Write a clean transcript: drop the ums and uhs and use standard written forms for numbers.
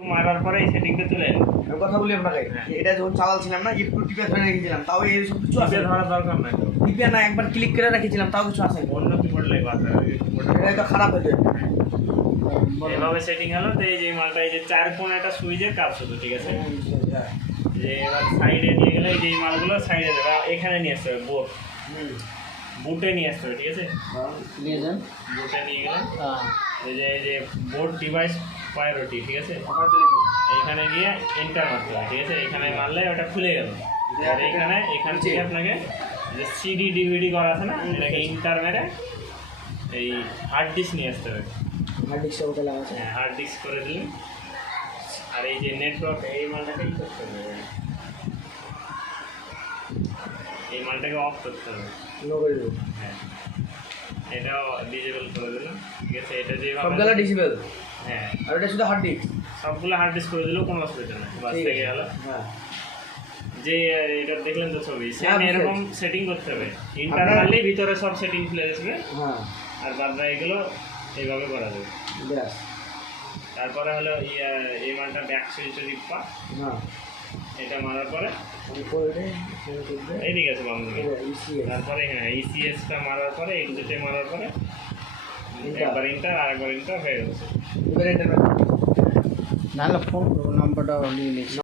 মারার পরে এই সেটিংটা চলে এলো। আমি কথা বলি আপনাকে, এটা যখন চালাচ্ছিলাম না একটু টিপে ধরে রেখেছিলাম, তাও এই সব কিছু আছে। ধরার দরকার নাই তো, টিপে না একবার ক্লিক করে রেখেছিলাম, তাও কিছু আসে। অন্য কিবোর্ড লাগবে আপনার এটা তো খারাপ হয়ে যায়। এভাবে সেটিং হলো। তো এই যে মালটা, এই যে 4 কোণ একটা সুইচের কাজ শুধু, ঠিক আছে। যে এবার সাইডে নিয়ে গেলে এই যে এই মালগুলো সাইডে দেবে, এখানে নিয়ে আসতে হবে বোর্ড, বুটে নিয়ে আসতে হবে, ঠিক আছে। নিয়ে যান। বুটে নিয়ে গেলেন, এই যে বোর্ড ডিভাইস প্রায়োরিটি, ঠিক আছে। এইখানে গিয়ে এন্টার মারতে হবে, ঠিক আছে। এখানে মারলে ওটা খুলে গেল। আর এখান থেকে আপনাকে যে সিডি ডিভিডি করা আছে না, এটাকে ইন্টার মেরে এই হার্ড ডিস্ক নিয়ে আসতে হবে। হার্ড ডিস্ক ওটা লাগা আছে। হ্যাঁ, হার্ড ডিস্ক করে দিলেন। আর এই যে নেটওয়ার্ক, এই মালটাকেই করতে হবে, এই মালটাকে অফ করতে হবে। নো করে দেব। হ্যাঁ, এটাও ডিজেবল করে দিলাম, ঠিক আছে। এটা যে সবগুলা ডিসেবল। হ্যাঁ, আর এটা শুধু হার্ড ডিস্ক। সবগুলো হার্ড ডিস্ক করে দিলেও কোনো অসুবিধা নেই, বাস থেকে গেল। হ্যাঁ, যে এটা দেখলেন তো ছবি, হ্যাঁ, সেম এরকম সেটিং করতে হবে। ইন্টারনালি ভিতরে সব সেটিং খুলে আসবে, হ্যাঁ, আর বাদ বাকিগুলো এইভাবে করা যাবে। ব্যাস। তারপরে হলো এই মালটা ব্যাক সুইচ টিপা, হ্যাঁ, এটা মারার পরে আমি করে দেই, শেয়ার করে দেই। এইদিকে আছে বাম দিকে। ইসিএস। তারপরে হ্যাঁ, ইসিএসটা মারার পরে এক্সিটে মারার পরে Enter। একবার ইন্টার আর একবার ইন্টার হয়ে গেছে। এবারে এটা নাহলে ফোন করবো, নাম্বারটা নিয়ে নিচ্ছি।